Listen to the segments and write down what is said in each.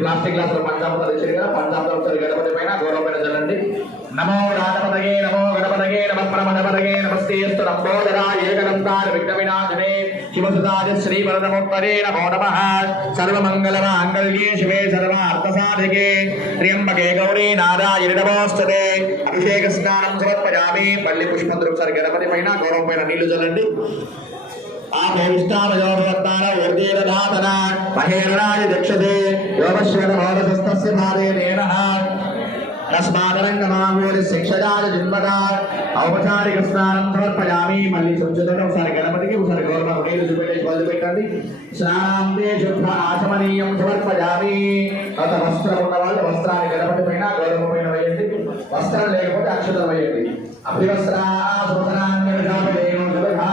plastic glass पंचामृत पंचामृत गणपति गौरव चलंడి नमो राजपतये नमो गणपतये नमः परमपतये नमस्तेस्तु लंबोदराय एकदंताय विघ्नविनाशने शिवसुताय श्री वरदमुत्तरे नमो नमः सर्वमंगलमांगल्ये शिवे सर्वार्थसाधिके त्र्यंबके गौरी नारायणि नमोस्तुते अभिषेक स्नानं समर्पयामि पल्ली पुष्पद्रुक्सर गणपति गौरव नीళ్లు చల్లండి महेरणाय दक्षते योगश्वरमोदस्तस्य भारेण तस्मादरंगमामूलि शिक्षयाय जिन्मदा औपचारिक स्नानं समर्पयामि मल्ली संचोदन ఒకసారి గణపతికి ఒకసారి గౌరవ నీళ్లు చూపెట్టి మొదలు పెట్టండి స్నానాంతే శుద్ధ ఆచమనీయం సమర్పయామి అత వస్త్రం ఉన్న వాళ్ళు వస్త్రాన్ని గణపతి పైన గౌరవ పైన వేయండి వస్త్రం లేకపోతే అక్షతలు వేయండి అభివస్త్రా సుభనాన్యజాపదేవం సుభా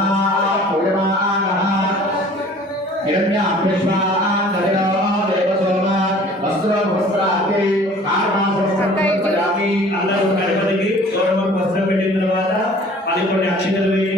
అందరూ గణపతికి గౌరవం వస్త్రం పెట్టిన తర్వాత అది కొన్ని అక్షతలు వేసి